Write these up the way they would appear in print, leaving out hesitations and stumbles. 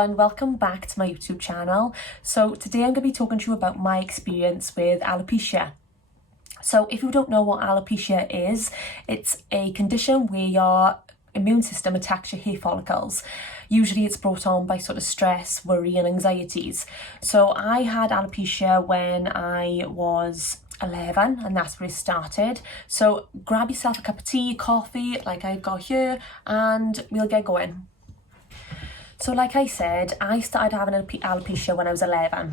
everyone, welcome back to my YouTube channel. So today I'm going to be talking to you about my experience with alopecia. So if you don't know what alopecia is, it's a condition where your immune system attacks your hair follicles. Usually it's brought on by sort of stress, worry and anxieties. So I had alopecia when I was 11 and that's where it started. So grab yourself a cup of tea, coffee like I've got here, and we'll get going. So like I said, I started having alopecia when I was 11,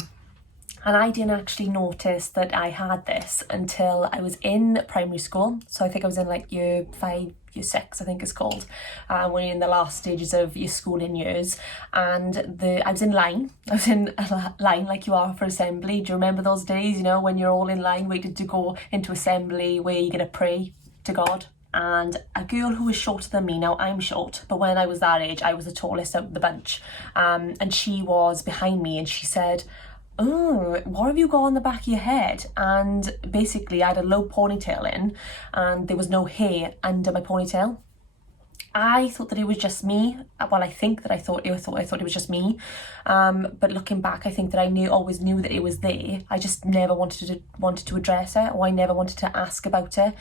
and I didn't actually notice that I had this until I was in primary school. So I think I was in like year 5, year 6 I think it's called, when you're in the last stages of your schooling years. And I was in line a line like you are for assembly. Do you remember those days, you know, when you're all in line waiting to go into assembly where you're going to pray to God? And a girl who was shorter than me, now I'm short, but when I was that age I was the tallest out of the bunch, and she was behind me and she said, "Oh, what have you got on the back of your head?" And basically I had a low ponytail in and there was no hair under my ponytail. I thought that it was just me. Well, I thought it was just me, but looking back I think that I always knew that it was there. I just never wanted to address it, or I never wanted to ask about it.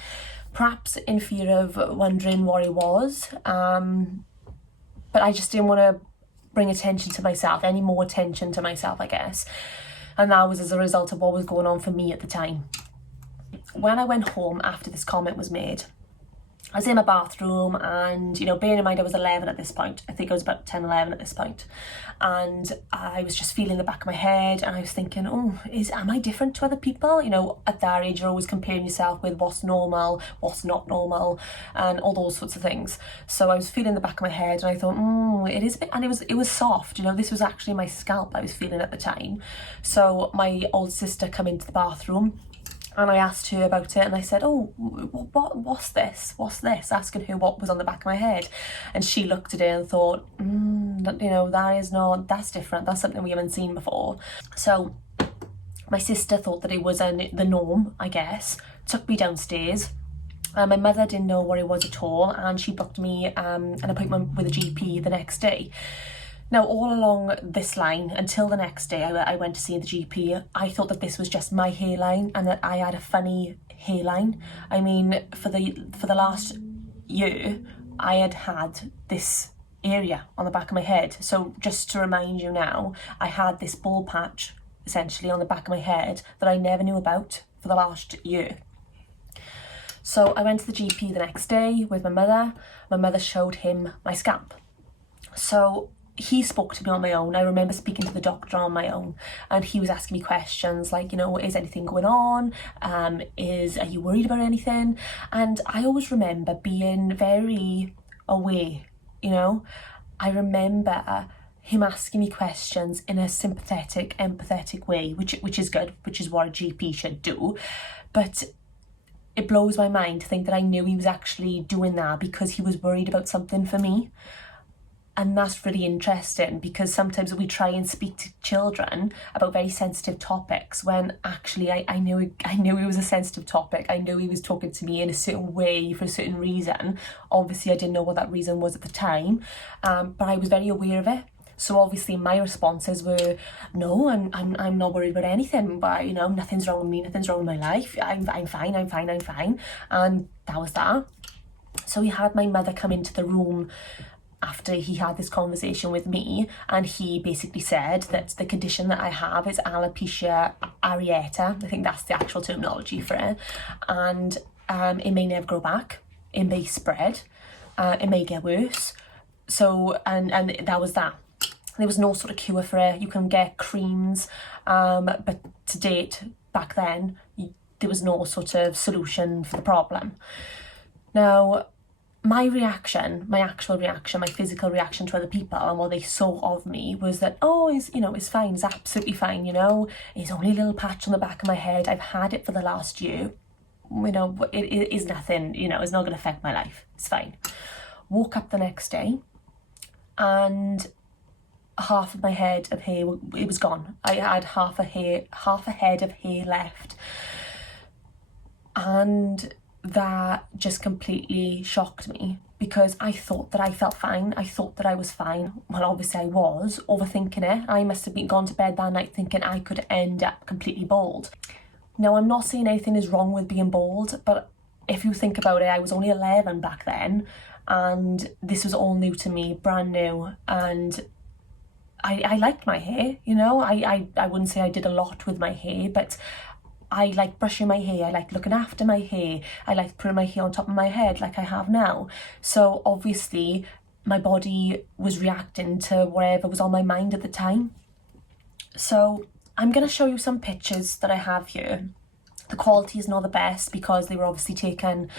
Perhaps in fear of wondering what it was, but I just didn't want to bring attention to myself, any more attention to myself, I guess. And that was as a result of what was going on for me at the time. When I went home after this comment was made, I was in my bathroom, and, you know, bearing in mind I was 11 at this point, I think I was about 10, 11 at this point, and I was just feeling the back of my head and I was thinking, oh, am I different to other people? You know, at that age you're always comparing yourself with what's normal, what's not normal, and all those sorts of things. So I was feeling the back of my head and I thought, it is a bit, and it was soft, you know, this was actually my scalp I was feeling at the time. So my old sister came into the bathroom and I asked her about it, and I said, "Oh, what's this? What's this?" Asking her what was on the back of my head. And she looked at it and thought, you know, that's different. That's something we haven't seen before. So my sister thought that it was the norm, I guess, took me downstairs. My mother didn't know what it was at all, and she booked me an appointment with a GP the next day. Now, all along this line, until the next day I went to see the GP, I thought that this was just my hairline and that I had a funny hairline. I mean, for the last year, I had this area on the back of my head. So just to remind you now, I had this bald patch, essentially, on the back of my head that I never knew about for the last year. So I went to the GP the next day with my mother. My mother showed him my scalp. So he spoke to me on my own. I remember speaking to the doctor on my own, and he was asking me questions like, you know, is anything going on? Are you worried about anything? And I always remember being very aware, you know. I remember him asking me questions in a sympathetic, empathetic way, which is good, which is what a GP should do. But it blows my mind to think that I knew he was actually doing that because he was worried about something for me. And that's really interesting, because sometimes we try and speak to children about very sensitive topics when actually I knew it was a sensitive topic. I knew he was talking to me in a certain way for a certain reason. Obviously I didn't know what that reason was at the time, but I was very aware of it. So obviously my responses were, no, I'm not worried about anything, but, you know, nothing's wrong with me, nothing's wrong with my life, I'm fine. And that was that. So he had my mother come into the room after he had this conversation with me, and he basically said that the condition that I have is Alopecia Areata. I think that's the actual terminology for it. And it may never grow back, it may spread, it may get worse. So, and that was that. There was no sort of cure for it. You can get creams, but to date, back then, there was no sort of solution for the problem. Now, my actual reaction, my physical reaction to other people and what they saw of me was that, oh, it's fine, it's absolutely fine, you know, it's only a little patch on the back of my head, I've had it for the last year, you know, it is nothing, you know, it's not going to affect my life, it's fine. Woke up the next day and half of my head of hair, it was gone. I had half a head of hair left, and that just completely shocked me. because I thought that I felt fine. I thought that I was fine. Well, obviously I was overthinking it. I must have gone to bed that night thinking I could end up completely bald. Now, I'm not saying anything is wrong with being bald, but if you think about it, I was only 11 back then, and this was all new to me, brand new, and I liked my hair, you know. I wouldn't say I did a lot with my hair, but I like brushing my hair, I like looking after my hair, I like putting my hair on top of my head like I have now. So obviously my body was reacting to whatever was on my mind at the time. So I'm going to show you some pictures that I have here. The quality is not the best because they were obviously taken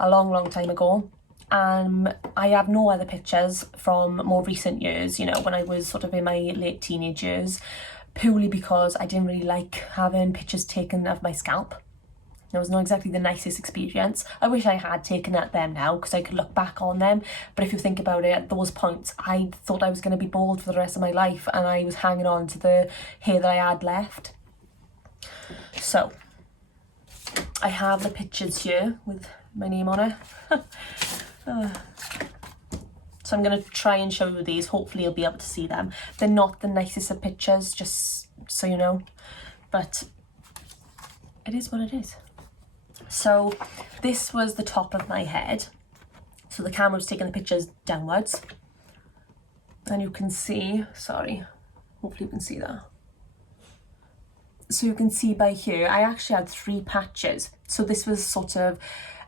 a long time ago. I have no other pictures from more recent years, you know, when I was sort of in my late teenage years, purely because I didn't really like having pictures taken of my scalp. It was not exactly the nicest experience. I wish I had taken them now because I could look back on them. But if you think about it, at those points, I thought I was going to be bald for the rest of my life, and I was hanging on to the hair that I had left. So I have the pictures here with my name on it. So I'm going to try and show you these. Hopefully you'll be able to see them. They're not the nicest of pictures, just so you know. But it is what it is. So this was the top of my head. So the camera was taking the pictures downwards. And you can see, sorry, hopefully you can see that. So you can see by here, I actually had 3 patches. So this was sort of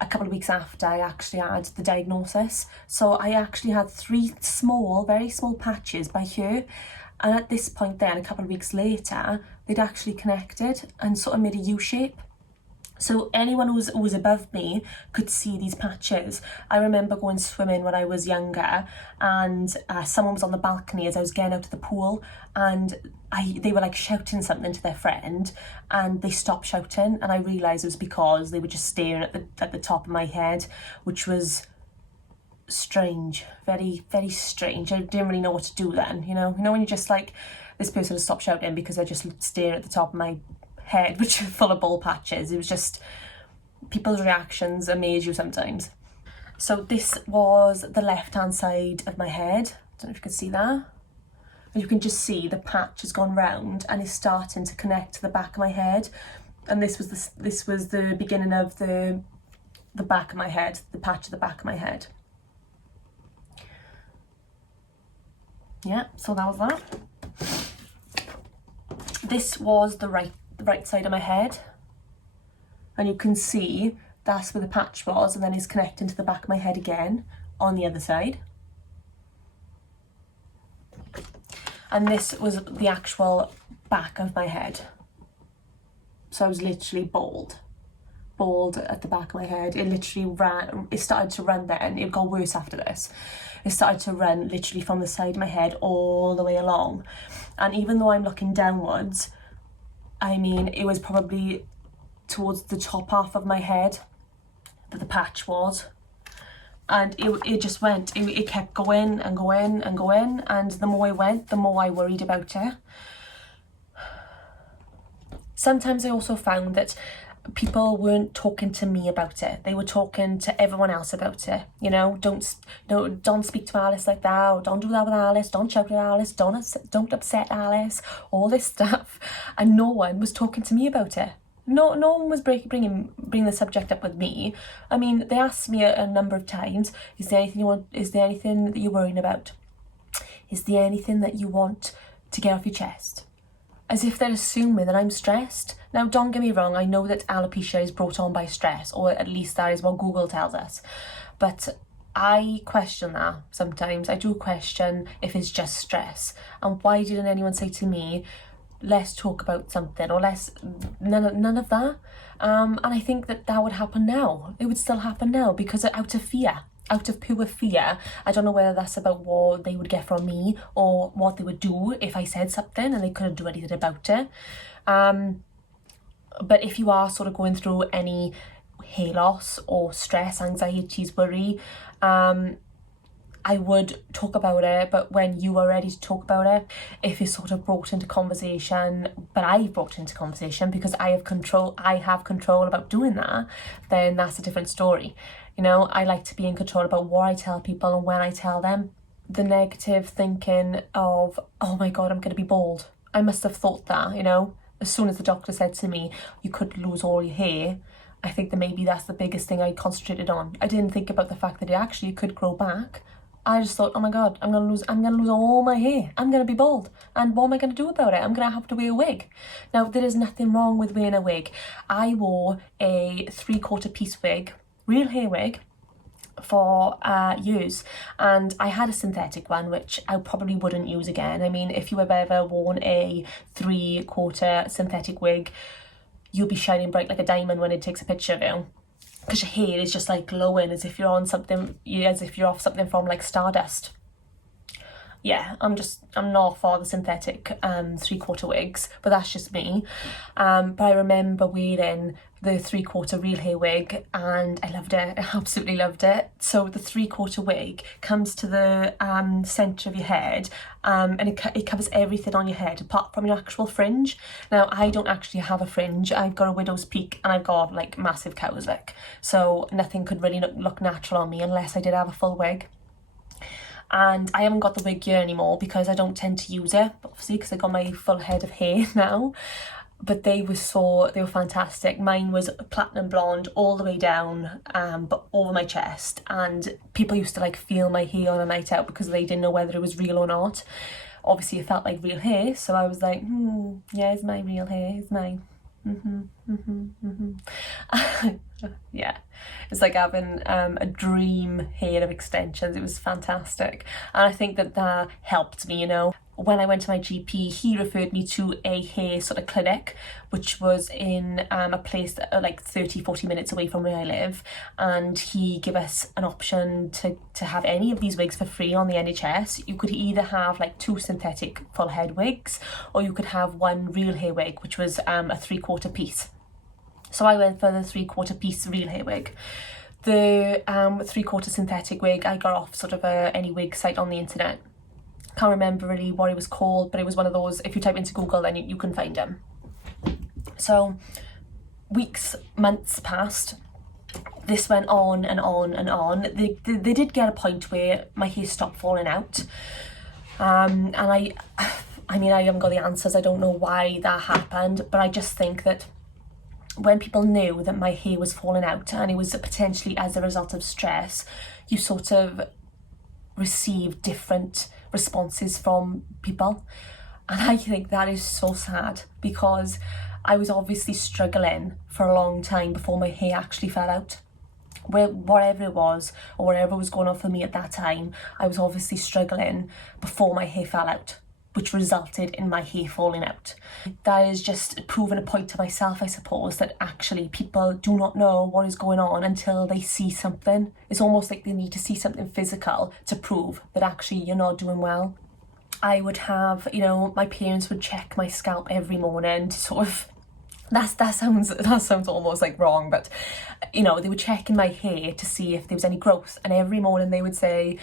a couple of weeks after I actually had the diagnosis. So I actually had 3 small, very small patches by here. And at this point then, a couple of weeks later, they'd actually connected and sort of made a U shape. So anyone who was above me could see these patches. I remember going swimming when I was younger, and someone was on the balcony as I was getting out of the pool, and they were like shouting something to their friend, and they stopped shouting, and I realised it was because they were just staring at the top of my head, which was strange, very strange. I didn't really know what to do then, you know when you're just like, this person has stopped shouting because they're just staring at the top of my head, which is full of bald patches. It was just, people's reactions amaze you sometimes. So this was the left hand side of my head. Don't know if you can see that. And you can just see the patch has gone round and is starting to connect to the back of my head. And this was the beginning of the back of my head, the patch at the back of my head. Yeah, so that was that. This was the right side of my head, and you can see that's where the patch was, and then it's connecting to the back of my head again on the other side. And this was the actual back of my head. So I was literally bald at the back of my head. It literally it started to run then. It got worse after this. It started to run literally from the side of my head all the way along. And even though I'm looking downwards, I mean, it was probably towards the top half of my head that the patch was. And it just went, it kept going and going and going. And the more I went, the more I worried about it. Sometimes I also found that people weren't talking to me about it. They were talking to everyone else about it. You know, don't speak to Alice like that, or don't do that with Alice, don't shout at Alice, don't upset Alice, all this stuff. And no one was talking to me about it. No one was bringing the subject up with me. I mean, they asked me a number of times, is there anything you want, is there anything that you're worrying about? Is there anything that you want to get off your chest? As if they're assuming that I'm stressed. Now, don't get me wrong, I know that alopecia is brought on by stress, or at least that is what Google tells us. But I question that sometimes. I do question if it's just stress. And why didn't anyone say to me, let's talk about something, or none of that? And I think that would happen now. It would still happen now, because out of fear. Out of pure fear. I don't know whether that's about what they would get from me or what they would do if I said something and they couldn't do anything about it. But if you are sort of going through any hair loss or stress, anxieties, worry, I would talk about it, but when you are ready to talk about it, if it's sort of brought into conversation, but I brought into conversation because I have control about doing that, then that's a different story. You know, I like to be in control about what I tell people and when I tell them. The negative thinking of, oh my God, I'm going to be bald. I must have thought that, you know, as soon as the doctor said to me, you could lose all your hair. I think that maybe that's the biggest thing I concentrated on. I didn't think about the fact that it actually could grow back. I just thought, oh my God, I'm gonna lose all my hair. I'm gonna be bald. And what am I gonna do about it? I'm gonna have to wear a wig. Now, there is nothing wrong with wearing a wig. I wore a 3/4 piece wig, real hair wig, for years, and I had a synthetic one which I probably wouldn't use again. I mean, if you have ever worn a 3/4 synthetic wig, you'll be shining bright like a diamond when it takes a picture of you, because your hair is just like glowing as if you're on something, as if you're off something from like stardust. Yeah, I'm not for the synthetic 3/4 wigs, but that's just me. But I remember wearing the 3/4 real hair wig and I loved it. I absolutely loved it. So the 3/4 wig comes to the centre of your head, and it covers everything on your head apart from your actual fringe. Now, I don't actually have a fringe. I've got a widow's peak and I've got like massive cow's lick. So nothing could really look natural on me unless I did have a full wig. And I haven't got the wig here anymore because I don't tend to use it, obviously, because I got my full head of hair now. But they were fantastic. Mine was platinum blonde all the way down, but over my chest. And people used to like feel my hair on a night out because they didn't know whether it was real or not. Obviously, it felt like real hair, so I was like, yeah, it's my real hair, it's mine. Yeah, it's like having a dream hair of extensions. It was fantastic, and I think that helped me, you know. When I went to my GP, he referred me to a hair sort of clinic, which was in a place that like 30-40 minutes away from where I live, and he gave us an option to have any of these wigs for free on the NHS. You could either have like 2 synthetic full head wigs, or you could have 1 real hair wig, which was a 3/4 piece. So I went for the 3/4 piece real hair wig. The 3/4 synthetic wig I got off sort of any wig site on the internet. Can't remember really what it was called, but it was one of those, if you type into Google, then you can find them. So weeks, months passed. This went on and on and on. They did get a point where my hair stopped falling out. And I mean, I haven't got the answers. I don't know why that happened, but I just think that when people knew that my hair was falling out and it was potentially as a result of stress, you sort of receive different responses from people. And I think that is so sad, because I was obviously struggling for a long time before my hair actually fell out. Whatever it was, or whatever was going on for me at that time, I was obviously struggling before my hair fell out, which resulted in my hair falling out. That is just proving a point to myself, I suppose, that actually people do not know what is going on until they see something. It's almost like they need to see something physical to prove that actually you're not doing well. I would have, you know, my parents would check my scalp every morning to sort of, that sounds almost like wrong, but you know, they were checking my hair to see if there was any growth, and every morning they would say,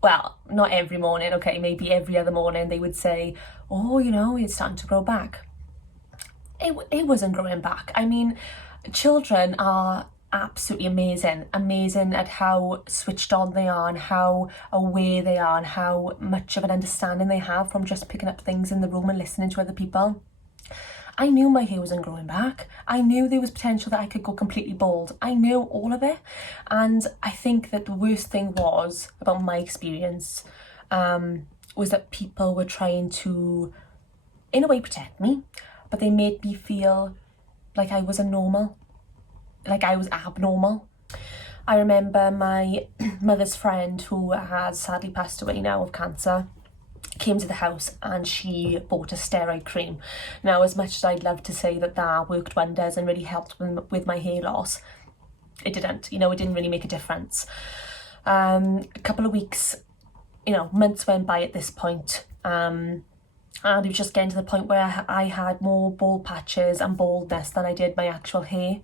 well, not every morning, okay, maybe every other morning, they would say, oh, you know, it's starting to grow back. It wasn't growing back. I mean, children are absolutely amazing at how switched on they are and how aware they are and how much of an understanding they have from just picking up things in the room and listening to other people. I knew my hair wasn't growing back. I knew there was potential that I could go completely bald. I knew all of it. And I think that the worst thing was, about my experience, was that people were trying to, in a way, protect me, but they made me feel like I was abnormal. I remember my mother's friend, who has sadly passed away now of cancer, came to the house and she bought a steroid cream. Now, as much as I'd love to say that worked wonders and really helped with my hair loss, it didn't. You know, it didn't really make a difference. A couple of weeks, you know, months went by at this point, and it was just getting to the point where I had more bald patches and baldness than I did my actual hair.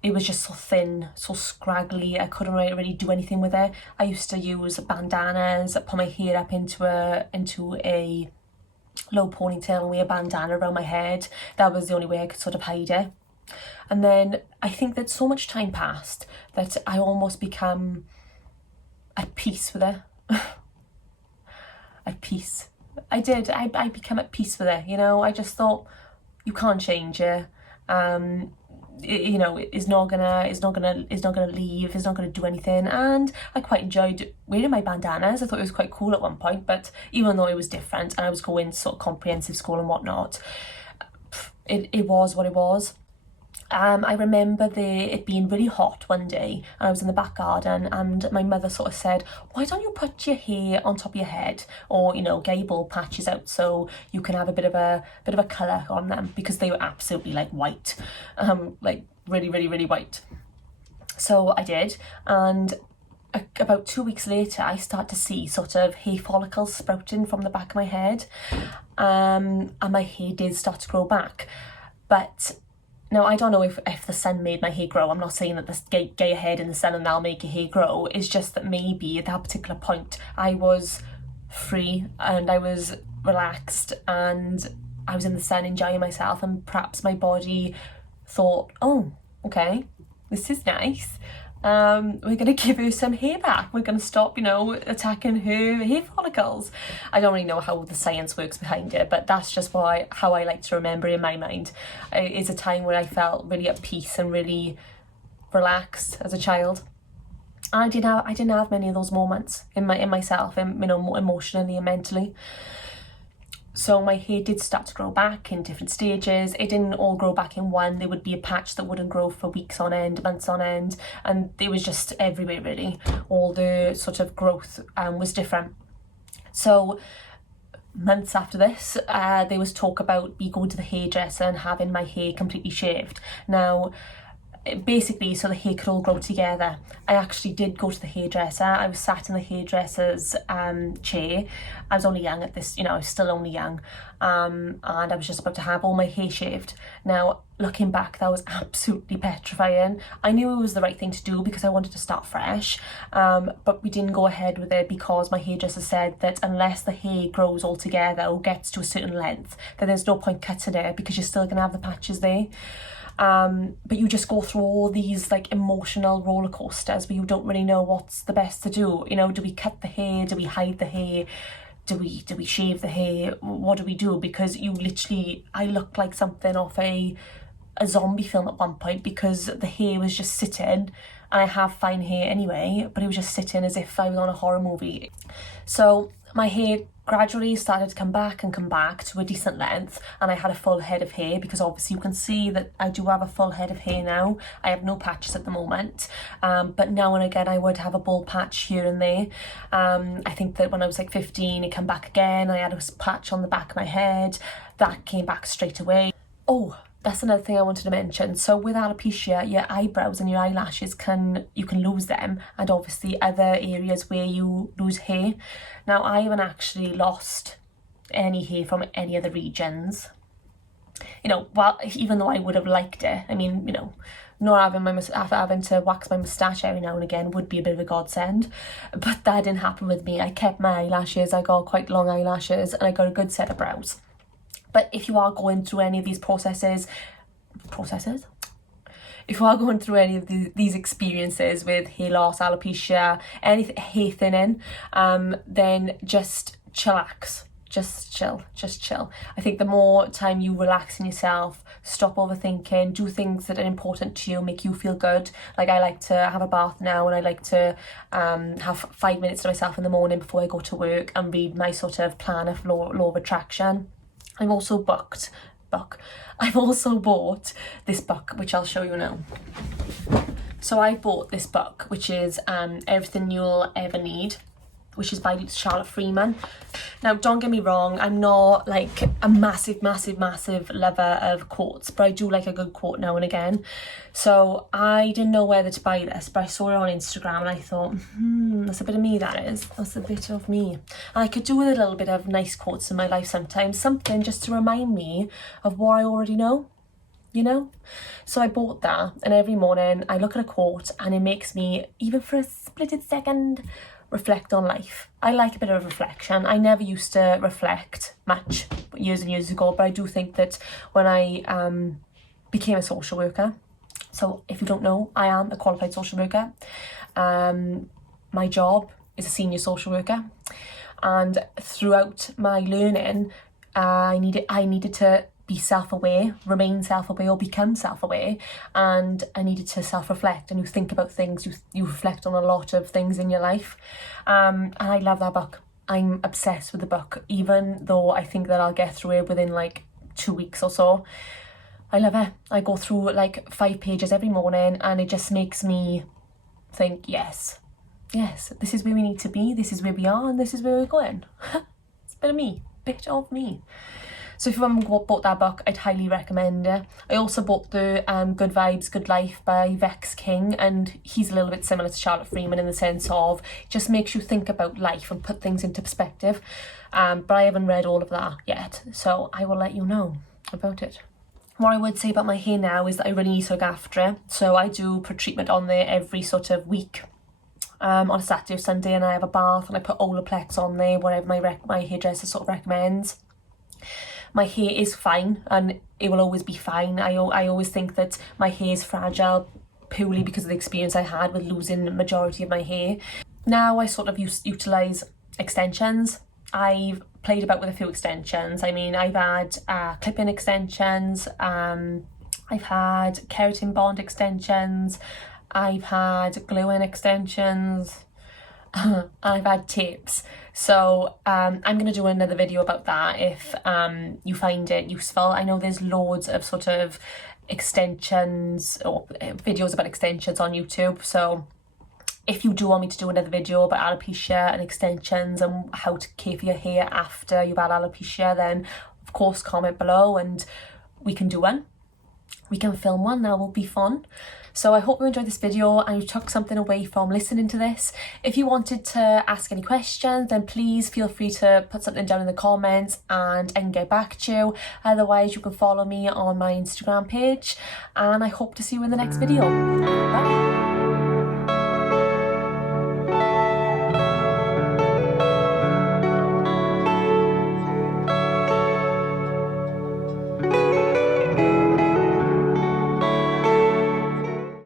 It was just so thin, so scraggly, I couldn't really do anything with it. I used to use bandanas, put my hair up into a low ponytail and wear a bandana around my head. That was the only way I could sort of hide it. And then I think that so much time passed that I almost become at peace with it. At peace. I did. I became at peace with it, you know. I just thought, you can't change it. You know, it's not gonna leave, it's not gonna do anything. And I quite enjoyed wearing my bandanas. I thought it was quite cool at one point, but even though it was different and I was going to sort of comprehensive school and whatnot, it was what it was. I remember it being really hot one day, and I was in the back garden, and my mother sort of said, why don't you put your hair on top of your head, or, you know, get your bald patches out so you can have a bit of a colour on them, because they were absolutely like white, like really, really, really white. So I did, and about 2 weeks later I start to see sort of hair follicles sprouting from the back of my head, and my hair did start to grow back. But now, I don't know if the sun made my hair grow. I'm not saying that this get your head in the sun and that'll make your hair grow. It's just that maybe at that particular point I was free and I was relaxed and I was in the sun enjoying myself, and perhaps my body thought, oh, okay, this is nice. We're going to give her some hair back. We're going to stop, you know, attacking her hair follicles. I don't really know how the science works behind it, but that's just how I like to remember in my mind. It's a time where I felt really at peace and really relaxed as a child. And I didn't have many of those moments in myself, you know, emotionally and mentally. So my hair did start to grow back in different stages. It didn't all grow back in one. There would be a patch that wouldn't grow for weeks on end, months on end, and it was just everywhere really. All the sort of growth was different. So months after this, there was talk about me going to the hairdresser and having my hair completely shaved. Now, basically, so the hair could all grow together. I actually did go to the hairdresser. I was sat in the hairdresser's chair. I was only young at this, you know, I was still only young, and I was just about to have all my hair shaved. Now, looking back, that was absolutely petrifying. I knew it was the right thing to do because I wanted to start fresh, but we didn't go ahead with it because my hairdresser said that unless the hair grows all together or gets to a certain length, then there's no point cutting it because you're still gonna have the patches there. But you just go through all these like emotional roller coasters where you don't really know what's the best to do. You know, do we cut the hair? Do we hide the hair? Do we shave the hair? What do we do? Because I looked like something off a zombie film at one point because the hair was just sitting, and I have fine hair anyway, but it was just sitting as if I was on a horror movie. So my hair gradually started to come back to a decent length, and I had a full head of hair, because obviously you can see that I do have a full head of hair now. I have no patches at the moment, but now and again I would have a bald patch here and there. I think that when I was like 15 it came back again. I had a patch on the back of my head that came back straight away. Oh, that's another thing I wanted to mention. So with alopecia, your eyebrows and your eyelashes you can lose them, and obviously other areas where you lose hair. Now, I haven't actually lost any hair from any other regions. You know, well, even though I would have liked it. I mean, you know, not having to wax my moustache every now and again would be a bit of a godsend, but that didn't happen with me. I kept my eyelashes. I got quite long eyelashes, and I got a good set of brows. But if you are going through any of these if you are going through any of these experiences with hair loss, alopecia, anything, hair thinning, then just chillax. Just chill. I think the more time you relax in yourself, stop overthinking, do things that are important to you, make you feel good. Like, I like to have a bath now, and I like to have 5 minutes to myself in the morning before I go to work and read my sort of plan of law of attraction. I've also bought this book, which I'll show you now. So I bought this book, which is Everything You'll Ever Need, which is by Charlotte Freeman. Now, don't get me wrong, I'm not like a massive lover of quotes, but I do like a good quote now and again. So I didn't know whether to buy this, but I saw it on Instagram and I thought, that's a bit of me, that is. That's a bit of me. And I could do with a little bit of nice quotes in my life sometimes, something just to remind me of what I already know. You know? So I bought that, and every morning I look at a quote and it makes me, even for a split second, reflect on life. I like a bit of reflection. I never used to reflect much years and years ago, but I do think that when I became a social worker, So if you don't know, I am a qualified social worker. My job is a senior social worker, and throughout my learning, I needed to be self-aware, remain self-aware, or become self-aware, and I needed to self-reflect. And you think about things, you reflect on a lot of things in your life, and I love that book. I'm obsessed with the book, even though I think that I'll get through it within like 2 weeks or so. I love it. I go through like 5 pages every morning, and it just makes me think, yes, this is where we need to be, this is where we are, and this is where we're going. It's a bit of me. So if you haven't bought that book, I'd highly recommend it. I also bought the Good Vibes, Good Life by Vex King, and he's a little bit similar to Charlotte Freeman in the sense of just makes you think about life and put things into perspective. But I haven't read all of that yet, so I will let you know about it. What I would say about my hair now is that I really need to look after it. So I do put treatment on there every sort of week. On a Saturday or Sunday, and I have a bath and I put Olaplex on there, whatever my hairdresser sort of recommends. My hair is fine and it will always be fine. I always think that my hair is fragile purely because of the experience I had with losing the majority of my hair. Now I sort of utilise extensions. I've played about with a few extensions. I mean, I've had clip-in extensions, I've had keratin bond extensions, I've had glue-in extensions, I've had tapes. So I'm going to do another video about that if you find it useful. I know there's loads of sort of extensions or videos about extensions on YouTube. So if you do want me to do another video about alopecia and extensions and how to care for your hair after you've had alopecia, then of course comment below and we can do one. We can film one, that will be fun. So I hope you enjoyed this video and you took something away from listening to this. If you wanted to ask any questions, then please feel free to put something down in the comments and I can get back to you. Otherwise, you can follow me on my Instagram page and I hope to see you in the next video. Bye.